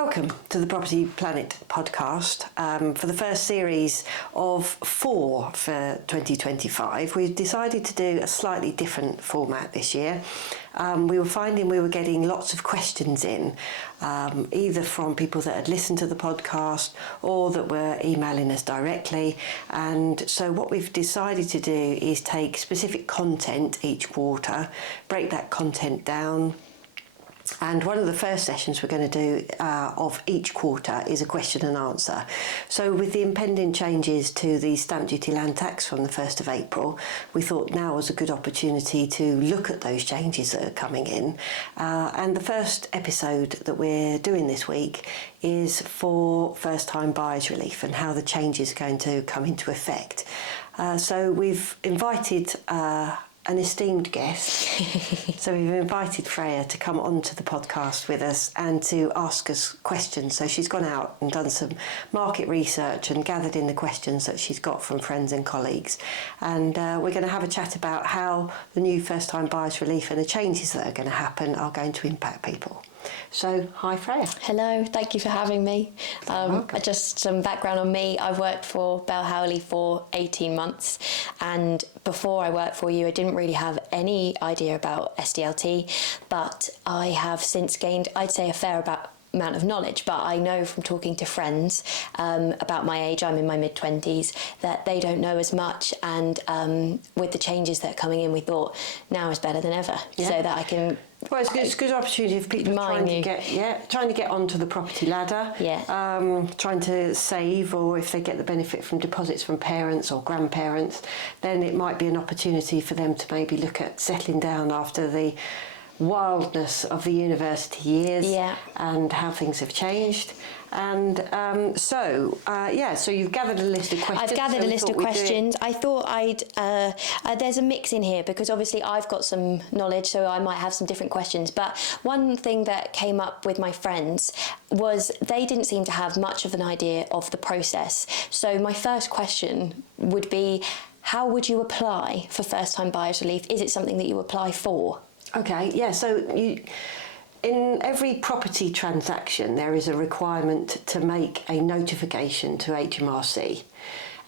Welcome to the Property Planet podcast. For the first series of 4 for 2025, we've decided to do a slightly different format this year. We were finding we were getting lots of questions in, either from people that had listened to the podcast or that were emailing us directly. And so what we've decided to do is take specific content each quarter, break that content down. And one of the first sessions we're going to do of each quarter is a question and answer. So with the impending changes to the stamp duty land tax from the 1st of April, we thought now was a good opportunity to look at those changes that are coming in. And the first episode that we're doing this week is for first-time buyers relief and how the change is going to come into effect. So we've invited an esteemed guest. So we've invited Freya to come onto the podcast with us and to ask us questions. So she's gone out and done some market research and gathered in the questions that she's got from friends and colleagues. And we're going to have a chat about how the new first-time buyers relief and the changes that are going to happen are going to impact people. So, hi Freya. Hello, thank you for having me. Just some background on me. I've worked for Bell Howley for 18 months, and before I worked for you I didn't really have any idea about SDLT, but I have since gained, I'd say, a fair amount of knowledge, but I know from talking to friends about my age, I'm in my mid-20s, that they don't know as much, and with the changes that are coming in, we thought now is better than ever, so that I can... Well, it's a good opportunity for people trying to get onto the property ladder, trying to save, or if they get the benefit from deposits from parents or grandparents, then it might be an opportunity for them to maybe look at settling down after the wildness of the university years and how things have changed. And so you've gathered a list of questions. I've gathered a list of questions. I thought there's a mix in here because obviously I've got some knowledge, so I might have some different questions. But one thing that came up with my friends was they didn't seem to have much of an idea of the process. So my first question would be, how would you apply for first-time buyers relief? Is it something that you apply for? Okay, yeah, so in every property transaction there is a requirement to make a notification to HMRC,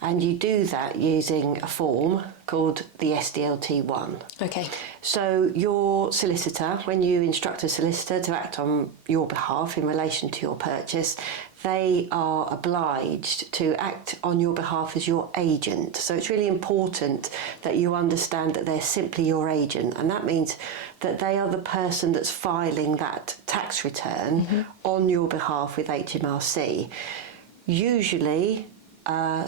and you do that using a form called the SDLT1. Okay. So your solicitor, when you instruct a solicitor to act on your behalf in relation to your purchase, they are obliged to act on your behalf as your agent. So it's really important that you understand that they're simply your agent, and that means that they are the person that's filing that tax return on your behalf with HMRC. Usually,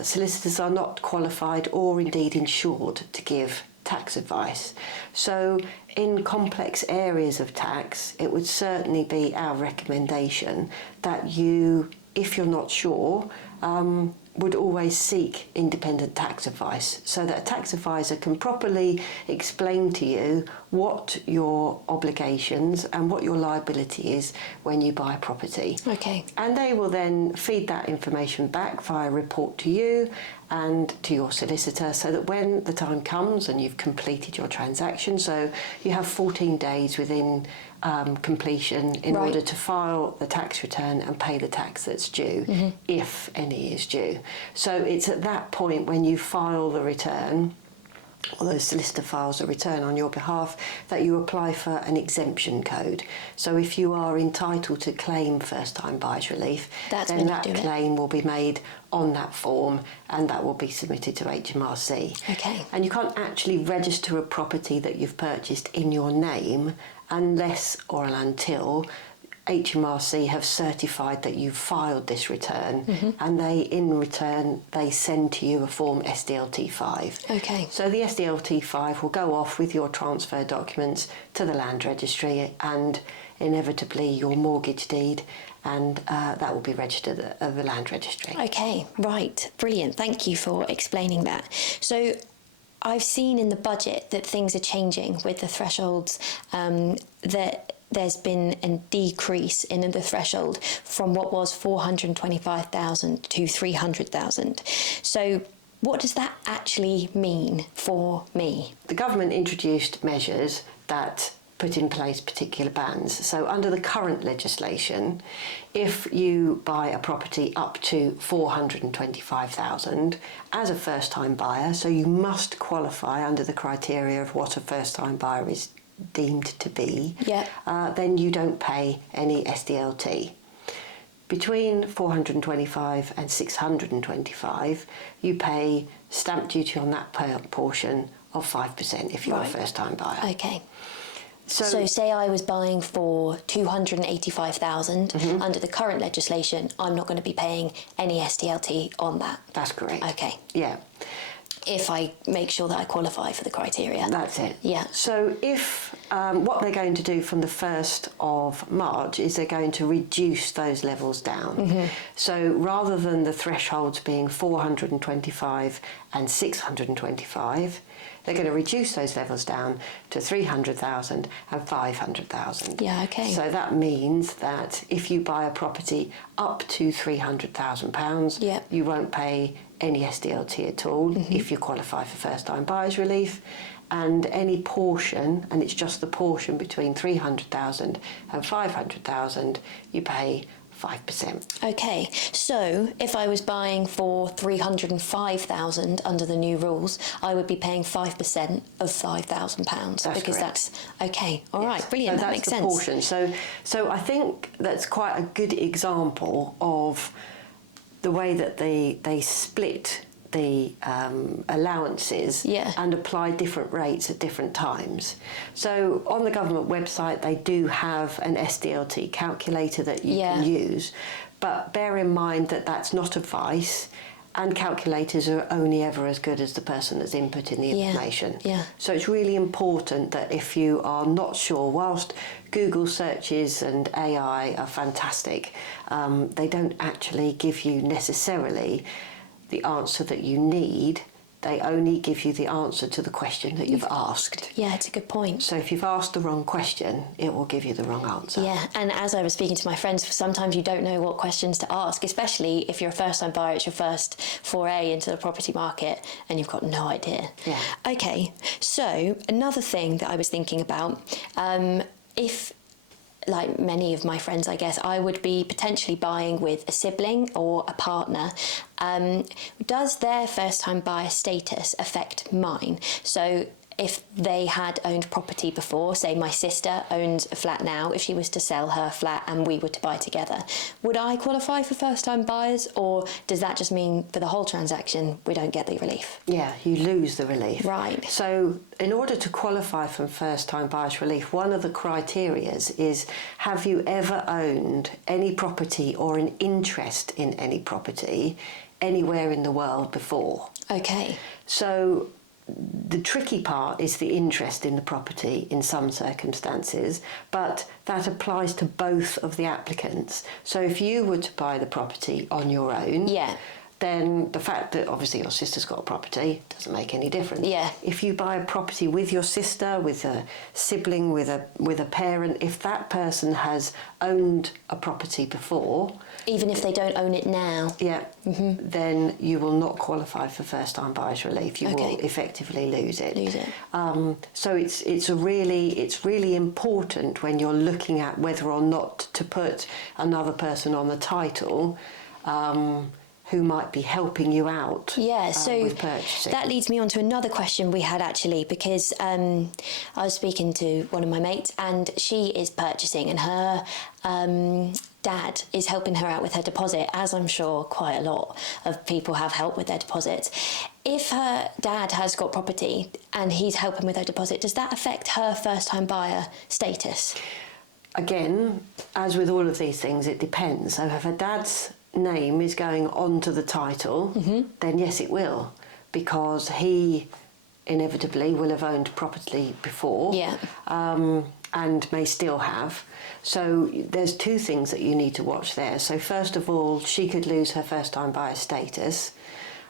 solicitors are not qualified or indeed insured to give tax advice. So in complex areas of tax, it would certainly be our recommendation that you, if you're not sure, would always seek independent tax advice so that a tax advisor can properly explain to you what your obligations and what your liability is when you buy a property. Okay. And they will then feed that information back via report to you and to your solicitor, so that when the time comes and you've completed your transaction, so you have 14 days within completion in order to file the tax return and pay the tax that's due, if any is due. So it's at that point when you file the return, or the solicitor files a return on your behalf, that you apply for an exemption code. So if you are entitled to claim first-time buyers relief, then that claim will be made on that form, and that will be submitted to HMRC. Okay. And you can't actually register a property that you've purchased in your name unless or until HMRC have certified that you've filed this return, and in return they send to you a form SDLT5. Okay. So the SDLT5 will go off with your transfer documents to the land registry and inevitably your mortgage deed, and that will be registered at the land registry. Okay, right, brilliant. Thank you for explaining that. So I've seen in the budget that things are changing with the thresholds, that there's been a decrease in the threshold from what was 425,000 to 300,000. So what does that actually mean for me? The government introduced measures that put in place particular bans. So under the current legislation, if you buy a property up to 425,000 as a first-time buyer, so you must qualify under the criteria of what a first-time buyer is deemed to be, then you don't pay any SDLT. Between 425 and 625, you pay stamp duty on that portion of 5% if you're a first-time buyer. Okay. So say I was buying for 285,000 under the current legislation, I'm not going to be paying any SDLT on that. That's correct. Okay. Yeah. If I make sure that I qualify for the criteria. That's it. Yeah. So if what they're going to do from the 1st of March is they're going to reduce those levels down. So rather than the thresholds being 425 and 625, they're going to reduce those levels down to 300,000 and 500,000. Yeah, okay. So that means that if you buy a property up to £300,000, you won't pay any SDLT at all if you qualify for first-time buyers relief, and any portion, and it's just the portion between 300,000 and 500,000, you pay 5%. Okay, so if I was buying for 305,000 under the new rules, I would be paying 5% of £5,000 because correct. that's okay. All right, brilliant. So that makes sense. Portion. So I think that's quite a good example of the way that they split the allowances and apply different rates at different times. So on the government website they do have an SDLT calculator that you can use, but bear in mind that that's not advice, and calculators are only ever as good as the person that's inputting the information. So it's really important that if you are not sure, whilst Google searches and AI are fantastic, they don't actually give you necessarily the answer that you need. They only give you the answer to the question that you've asked. Yeah, it's a good point. So if you've asked the wrong question, it will give you the wrong answer. Yeah, and as I was speaking to my friends, sometimes you don't know what questions to ask, especially if you're a first-time buyer, it's your first foray into the property market, and you've got no idea. Yeah. Okay, so another thing that I was thinking about, if, like many of my friends, I guess, I would be potentially buying with a sibling or a partner. Does their first-time buyer status affect mine? So if they had owned property before, say my sister owns a flat now, if she was to sell her flat and we were to buy together, would I qualify for first-time buyers, or does that just mean for the whole transaction we don't get the relief? Yeah, you lose the relief. Right. So in order to qualify for first-time buyers relief, one of the criteria is, have you ever owned any property or an interest in any property anywhere in the world before? Okay. So the tricky part is the interest in the property in some circumstances, but that applies to both of the applicants. So if you were to buy the property on your own, then the fact that obviously your sister's got a property doesn't make any difference. Yeah. If you buy a property with your sister, with a sibling, with a parent, if that person has owned a property before, even if they don't own it now, then you will not qualify for first-time buyers relief. You will effectively lose it. So it's really important when you're looking at whether or not to put another person on the title, who might be helping you out with purchasing. That leads me on to another question we had actually, because I was speaking to one of my mates and she is purchasing, and her dad is helping her out with her deposit, as I'm sure quite a lot of people have help with their deposits. If her dad has got property and he's helping with her deposit, does that affect her first-time buyer status? Again, as with all of these things, it depends. So if her dad's name is going onto the title, then yes, it will, because he inevitably will have owned property before, and may still have. So there's two things that you need to watch there. So first of all, she could lose her first-time buyer status,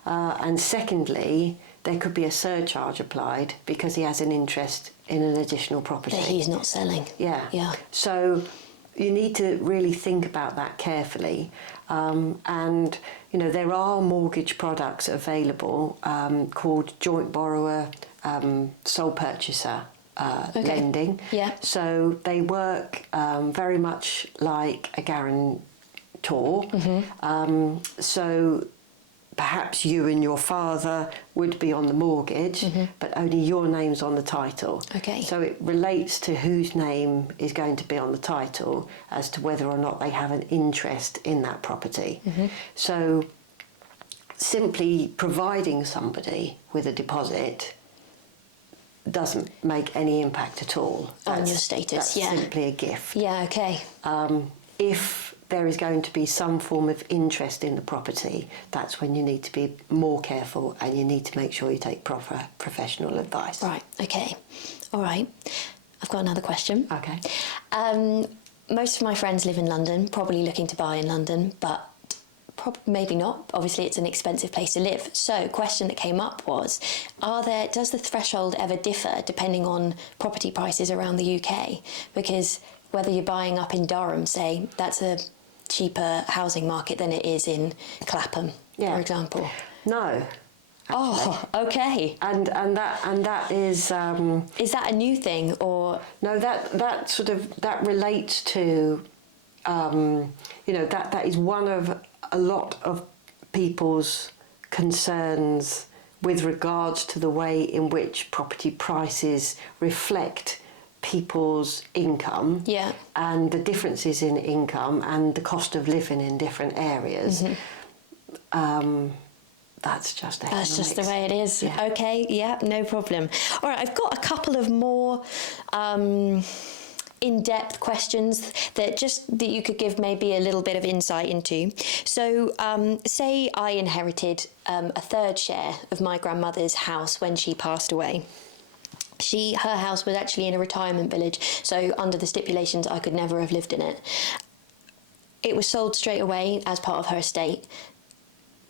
and secondly, there could be a surcharge applied because he has an interest in an additional property that he's not selling. So you need to really think about that carefully. And, you know, there are mortgage products available called joint borrower, sole purchaser lending. Yeah. So they work very much like a guarantor. So perhaps you and your father would be on the mortgage, but only your name's on the title. Okay. So it relates to whose name is going to be on the title as to whether or not they have an interest in that property. So simply providing somebody with a deposit doesn't make any impact at all. On your status, that's simply a gift. Yeah, okay. If there is going to be some form of interest in the property, that's when you need to be more careful and you need to make sure you take proper professional advice. Right, okay. All right. I've got another question. Okay. Most of my friends live in London, probably looking to buy in London, but maybe not. Obviously, it's an expensive place to live. So, question that came up was, does the threshold ever differ depending on property prices around the UK? Because whether you're buying up in Durham, say, that's a cheaper housing market than it is in Clapham, for example. No. Oh, okay. And that is. Is that a new thing, or no? That relates to. That is one of a lot of people's concerns with regards to the way in which property prices reflect people's income, and the differences in income and the cost of living in different areas. That's just economics. That's just the way it is. Yeah. Okay, yeah, no problem. All right, I've got a couple of more in-depth questions that you could give maybe a little bit of insight into. So, say I inherited a third share of my grandmother's house when she passed away. Her house was actually in a retirement village, so under the stipulations I could never have lived in it. It was sold straight away as part of her estate.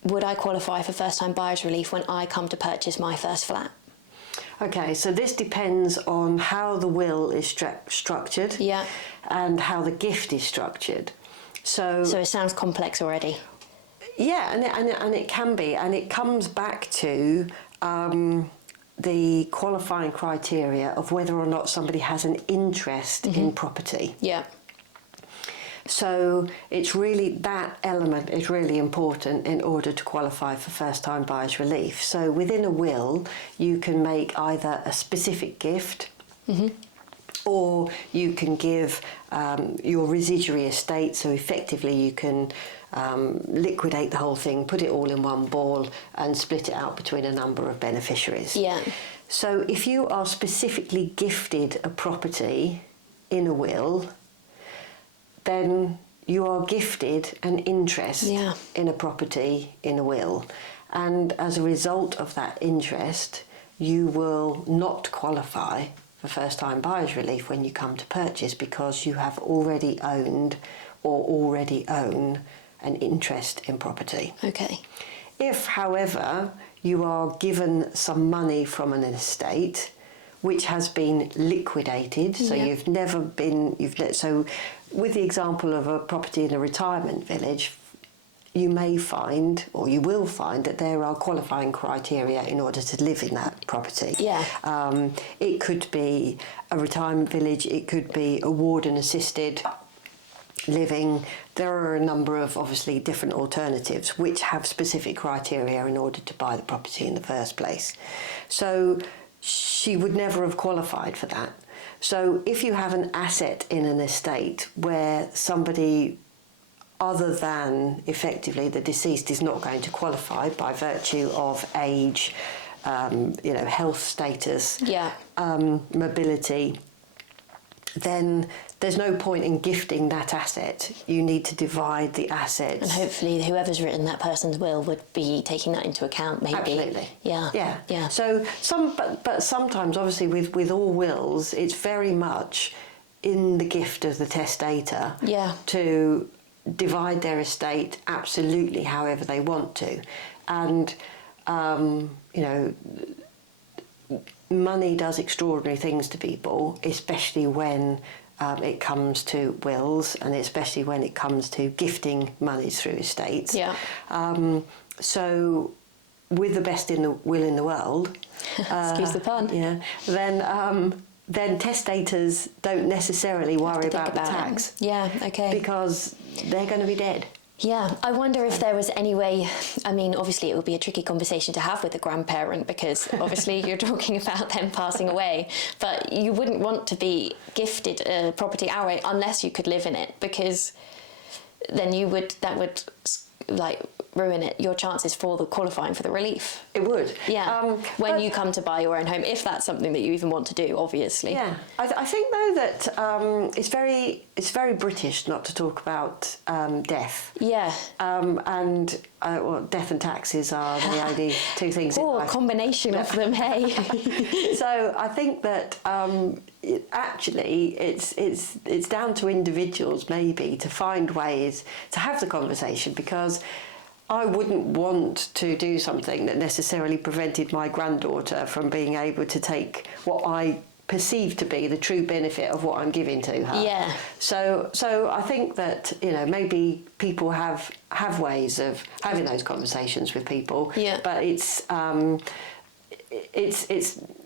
Would I qualify for first-time buyer's relief when I come to purchase my first flat? Okay, so this depends on how the will is structured, and how the gift is structured. So it sounds complex already. Yeah, and it can be, and it comes back to the qualifying criteria of whether or not somebody has an interest in property. Yeah. So it's really, that element is really important in order to qualify for first-time buyer's relief. So within a will, you can make either a specific gift, or you can give your residuary estate, so effectively you can liquidate the whole thing, put it all in one ball and split it out between a number of beneficiaries. Yeah. So if you are specifically gifted a property in a will, then you are gifted an interest in a property in a will. And as a result of that interest, you will not qualify for first-time buyer's relief when you come to purchase, because you have already owned or already own an interest in property. Okay. If, however, you are given some money from an estate which has been liquidated, so you've never been, so with the example of a property in a retirement village, you may find, or you will find, that there are qualifying criteria in order to live in that property. Yeah. It could be a retirement village, it could be a warden assisted living. There are a number of obviously different alternatives which have specific criteria in order to buy the property in the first place. So she would never have qualified for that. So if you have an asset in an estate where somebody other than effectively the deceased is not going to qualify by virtue of age, health status, mobility, then there's no point in gifting that asset. You need to divide the assets. And hopefully whoever's written that person's will would be taking that into account, maybe. Absolutely. Yeah. So but sometimes, obviously, with all wills, it's very much in the gift of the testator to divide their estate absolutely however they want to. And, money does extraordinary things to people, especially when it comes to wills, and especially when it comes to gifting monies through estates. Yeah. So, with the best will in the world, excuse the pun. then then testators don't necessarily worry about the tax. Yeah, okay. Because they're going to be dead. Yeah, I wonder if there was any way, I mean, obviously it would be a tricky conversation to have with a grandparent because obviously you're talking about them passing away, but you wouldn't want to be gifted a property outright unless you could live in it, because then that would like ruin it, your chances for the qualifying for the relief. It would. Yeah, when you come to buy your own home, if that's something that you even want to do, obviously. Yeah, I think though that it's very British not to talk about death. Yeah. And well, death and taxes are the only two things. Or a combination of them, hey. So I think that actually it's down to individuals maybe to find ways to have the conversation, because I wouldn't want to do something that necessarily prevented my granddaughter from being able to take what I perceive to be the true benefit of what I'm giving to her. Yeah. So I think that, you know, maybe people have ways of having those conversations with people. Yeah. But it's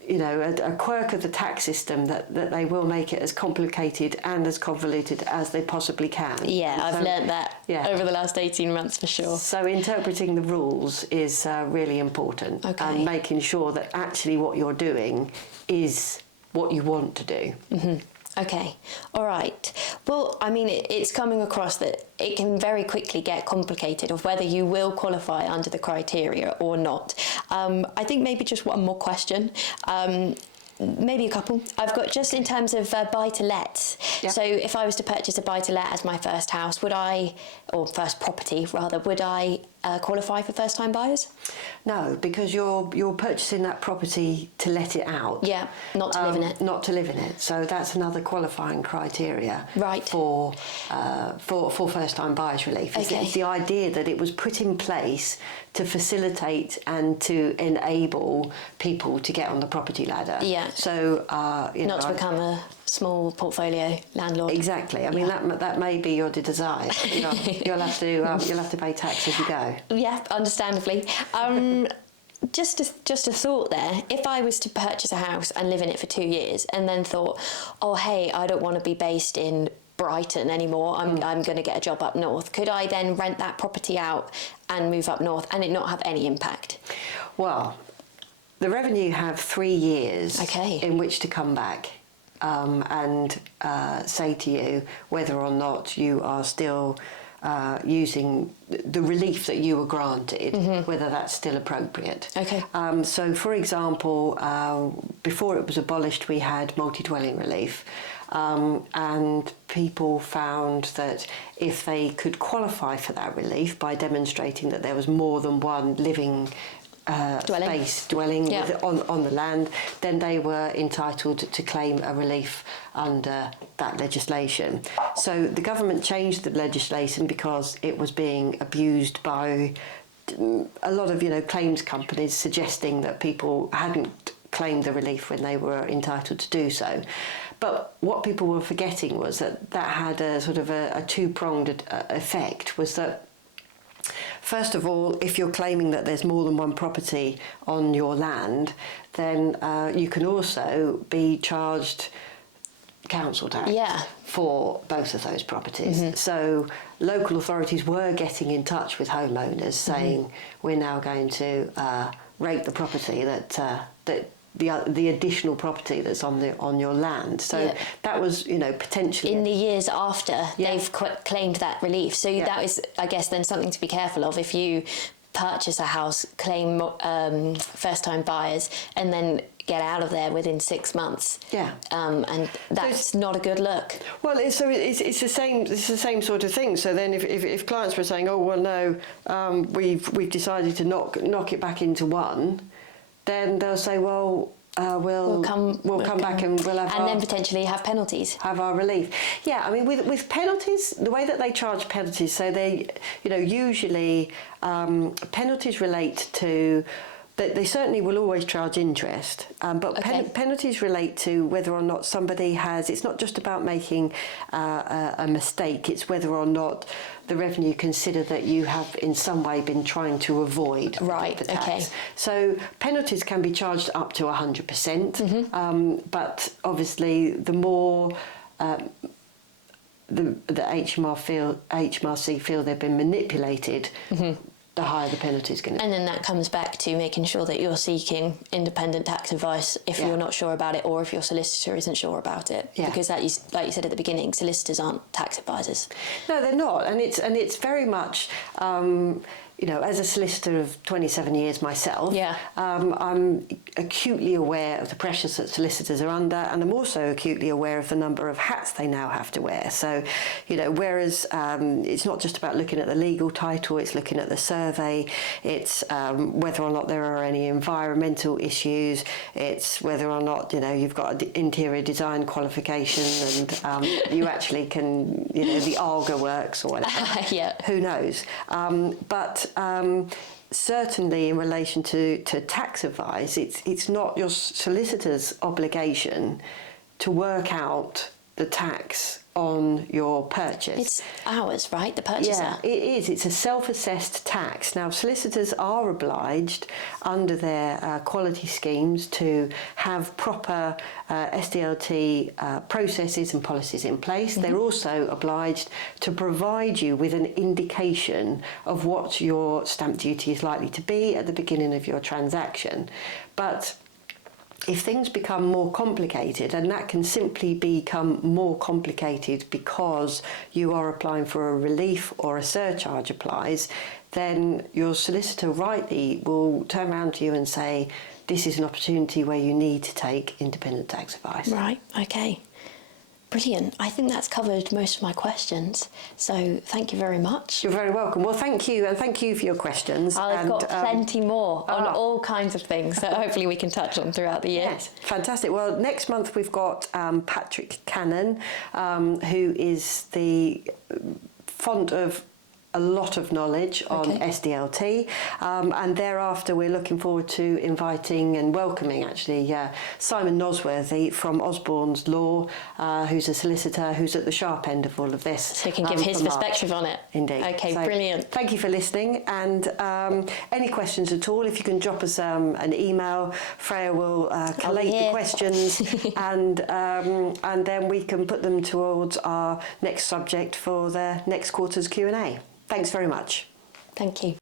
you know, a quirk of the tax system that they will make it as complicated and as convoluted as they possibly can. Yeah, I've learnt that over the last 18 months for sure. So interpreting the rules is really important, and making sure that actually what you're doing is what you want to do. Mm-hmm. Okay, all right. Well, I mean, it's coming across that it can very quickly get complicated of whether you will qualify under the criteria or not. I think maybe just one more question. Maybe a couple. I've got just in terms of buy-to-lets. Yeah. So if I was to purchase a buy-to-let as my first house, or first property rather, would I qualify for first-time buyers? No, because you're purchasing that property to let it out. Yeah, not to live in it. Not to live in it. So that's another qualifying criteria for first-time buyers relief. It's the idea that it was put in place to facilitate and to enable people to get on the property ladder. Yeah. So not to become a small portfolio landlord. Exactly. I mean that may be your desire. You'll have to pay tax as you go. Yeah, understandably. Just a thought there. If I was to purchase a house and live in it for 2 years, and then thought, oh hey, I don't want to be based in Brighton anymore, I'm going to get a job up north, could I then rent that property out and move up north and it not have any impact? Well, the revenue have 3 years in which to come back and say to you whether or not you are still using the relief that you were granted, whether that's still appropriate. Okay. So, for example, before it was abolished, we had multi-dwelling relief. And people found that if they could qualify for that relief by demonstrating that there was more than one living dwelling on the land, then they were entitled to claim a relief under that legislation. So the government changed the legislation because it was being abused by a lot of claims companies, suggesting that people hadn't claimed the relief when they were entitled to do so. But what people were forgetting was that had a sort of a two-pronged effect, was that first of all, if you're claiming that there's more than one property on your land, then you can also be charged council tax for both of those properties. So local authorities were getting in touch with homeowners saying, we're now going to rate the property that the additional property that's on your land. So that was, potentially in the years after they've claimed that relief. So that is, I guess, then something to be careful of. If you purchase a house, claim first-time buyers, and then get out of there within 6 months, and that's not a good look. Well, it's the same. It's the same sort of thing. So then, if clients were saying, "Oh well, no, we've decided to knock it back into one," then they'll say, well, we'll come back and we'll have then potentially have penalties. Have our relief. Yeah, I mean, with penalties, the way that they charge penalties, so they, usually penalties relate to they certainly will always charge interest, but penalties relate to whether or not somebody has. It's not just about making a mistake. It's whether or not the revenue consider that you have in some way been trying to avoid the tax. Okay. So penalties can be charged up to 100%, but obviously the more the HMRC feel they've been manipulated, the higher the penalty is going to be. And then that comes back to making sure that you're seeking independent tax advice if you're not sure about it, or if your solicitor isn't sure about it. Yeah. Because that is, like you said at the beginning, solicitors aren't tax advisors. No, they're not, and it's very much. As a solicitor of 27 years myself, I'm acutely aware of the pressures that solicitors are under, and I'm also acutely aware of the number of hats they now have to wear. So, whereas it's not just about looking at the legal title, it's looking at the survey, it's whether or not there are any environmental issues, it's whether or not, you've got an interior design qualification and you actually can, the ALGA works or whatever. Who knows? But certainly in relation to tax advice, it's not your solicitor's obligation to work out the tax on your purchase. It's ours, right? The purchaser. Yeah, it is. It's a self-assessed tax. Now, solicitors are obliged under their quality schemes to have proper SDLT processes and policies in place. They're also obliged to provide you with an indication of what your stamp duty is likely to be at the beginning of your transaction. But if things become more complicated, and that can simply become more complicated because you are applying for a relief or a surcharge applies, then your solicitor rightly will turn around to you and say, this is an opportunity where you need to take independent tax advice. Right, okay. Brilliant. I think that's covered most of my questions. So thank you very much. You're very welcome. Well, thank you, and thank you for your questions. I've got plenty more on all kinds of things that hopefully we can touch on throughout the year. Yes, fantastic. Well, next month we've got Patrick Cannon, who is the font of a lot of knowledge on SDLT, and thereafter we're looking forward to inviting and welcoming actually Simon Nosworthy from Osborne's Law, who's a solicitor who's at the sharp end of all of this. So he can give his perspective on it. Indeed. Okay, so, brilliant. Thank you for listening, and any questions at all, if you can drop us an email, Freya will collate the questions and then we can put them towards our next subject for the next quarter's Q&A. Thanks very much. Thank you.